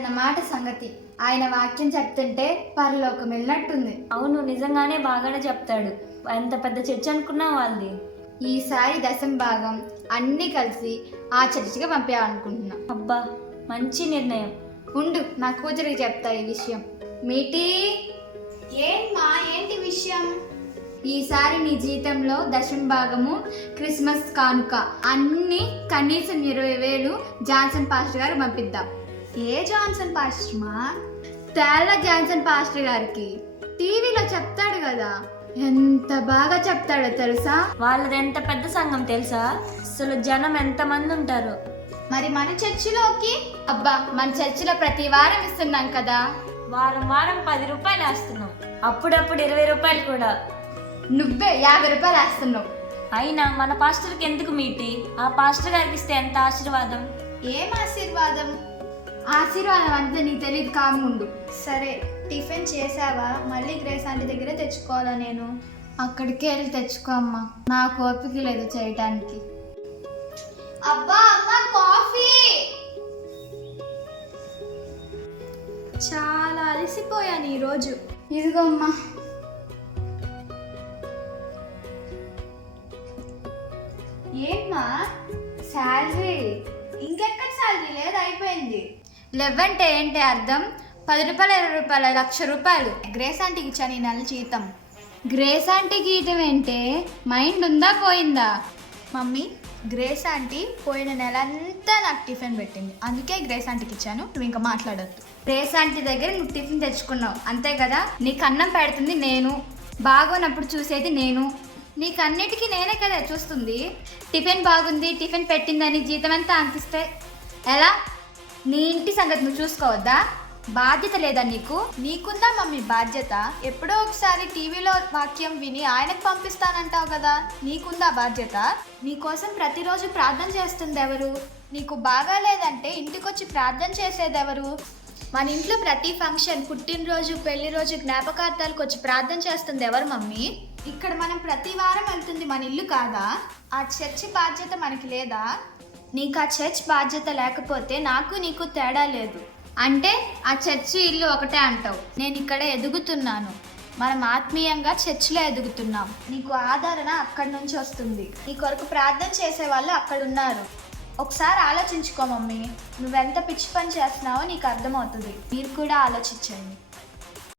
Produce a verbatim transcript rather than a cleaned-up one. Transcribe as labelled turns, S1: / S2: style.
S1: అన్నమాట సంగతి. ఆయన వాక్యం చెప్తుంటే పరలోకం వెళ్ళినట్టుంది.
S2: అవును, నిజంగానే బాగానే చెప్తాడు. ఎంత పెద్ద చర్చ్ అనుకున్నా వాళ్ళది.
S1: ఈసారి దశం భాగం అన్నీ కలిసి ఆ చర్చికి పంపించాలనుకుంటున్నా.
S2: అబ్బా, మంచి నిర్ణయం.
S1: ఉండు, నా కూతురికి చెప్తా ఈ విషయం. మీటీ,
S3: ఏంటమ్మా, ఏంటి విషయం?
S1: ఈసారి నీ జీతంలో దశం భాగము క్రిస్మస్ కానుక అన్ని కనీసం ఇరవై వేలు జాన్సన్ పాస్టర్ గారు పంపిద్దాం.
S3: ఏ జాన్సన్ పాస్టర్మా?
S1: తెల్ల జాన్సన్ పాస్టర్ గారికి టీవీలో చెప్తాడు కదా, ఎంత బాగా చెప్తాడో తెలుసా.
S2: వాళ్ళది ఎంత పెద్ద సంఘం తెలుసా? అసలు జనం ఎంత మంది ఉంటారు.
S3: మరి మన చర్చిలోకి?
S1: అబ్బా, మన చర్చిలో ప్రతి వారం ఇస్తున్నాం కదా.
S2: వారం వారం పది రూపాయలు వేస్తున్నాం, అప్పుడప్పుడు ఇరవై రూపాయలు కూడా.
S1: నువ్వే యాభై రూపాయలు వేస్తున్నావు.
S2: అయినా మన పాస్టర్కి ఎందుకు మీటి? ఆ పాస్టర్ గారికి ఇస్తే ఎంత ఆశీర్వాదం.
S3: ఏం ఆశీర్వాదం?
S1: ఆశీర్వాదం అంతా నీకు తెలియదు, కాముండు.
S3: సరే, టిఫిన్ చేసావా? మళ్ళీ గ్రేస్ ఆంటీ దగ్గరే తెచ్చుకోవాలా నేను?
S1: అక్కడికి వెళ్ళి తెచ్చుకో అమ్మా, నాకు ఓపిక లేదు చేయటానికి.
S3: అబ్బా అమ్మ, కాఫీ. చాలా అలసిపోయాను ఈరోజు.
S1: ఇదిగో అమ్మా.
S3: ఏంటమ్మా?
S1: శాలరీ
S3: ఇంకెక్కడ శాలరీ లేదు, అయిపోయింది.
S1: లెవ్వంటే ఏంటి అర్థం? పది రూపాయలు, ఇరవై రూపాయలు, లక్ష రూపాయలు.
S3: గ్రేస్ ఆంటీకి ఇచ్చాను ఈ నెల జీతం.
S1: గ్రేస్ ఆంటీ గీయటం ఏంటే? మైండ్ ఉందా పోయిందా?
S3: మమ్మీ, గ్రేస్ ఆంటీ పోయిన నెల అంతా నాకు టిఫిన్ పెట్టింది, అందుకే గ్రేస్ ఆంటీకి ఇచ్చాను. నువ్వు ఇంకా మాట్లాడొద్దు.
S1: గ్రేస్ ఆంటీ దగ్గర నువ్వు టిఫిన్ తెచ్చుకున్నావు అంతే కదా. నీకు అన్నం పెడుతుంది నేను, బాగోనప్పుడు చూసేది నేను. నీకు అన్నిటికీ నేనే కదా చూస్తుంది. టిఫిన్ బాగుంది, టిఫిన్ పెట్టిందని జీతం అంతా అనిపిస్తే ఎలా? నీ ఇంటి సంగతి నువ్వు చూసుకోవద్దా? బాధ్యత లేదా నీకు?
S3: నీకుందా మమ్మీ బాధ్యత? ఎప్పుడో ఒకసారి టీవీలో వాక్యం విని ఆయనకు పంపిస్తానంటావు కదా, నీకుందా బాధ్యత? నీకోసం ప్రతిరోజు ప్రార్థన చేస్తుంది ఎవరు? నీకు బాగాలేదంటే ఇంటికొచ్చి ప్రార్థన చేసేది ఎవరు? మన ఇంట్లో ప్రతి ఫంక్షన్, పుట్టినరోజు, పెళ్లి రోజు జ్ఞాపకార్థాలకు వచ్చి ప్రార్థన చేస్తుంది ఎవరు మమ్మీ? ఇక్కడ మనం ప్రతి వారం వెళ్తుంది మన ఇల్లు కాదా? ఆ చర్చి బాధ్యత మనకి లేదా? నీకు ఆ చర్చ్ బాధ్యత లేకపోతే నాకు నీకు తేడా లేదు.
S1: అంటే ఆ చర్చి ఇల్లు ఒకటే అంటావు?
S3: నేను ఇక్కడ ఎదుగుతున్నాను, మనం ఆత్మీయంగా చర్చిలో ఎదుగుతున్నాం. నీకు ఆదరణ అక్కడి నుంచి వస్తుంది. నీ కొరకు ప్రార్థన చేసే వాళ్ళు అక్కడ ఉన్నారు. ఒకసారి ఆలోచించుకో మమ్మీ, నువ్వెంత పిచ్చి పని చేస్తున్నావో నీకు అర్థమవుతుంది. మీరు కూడా ఆలోచించండి.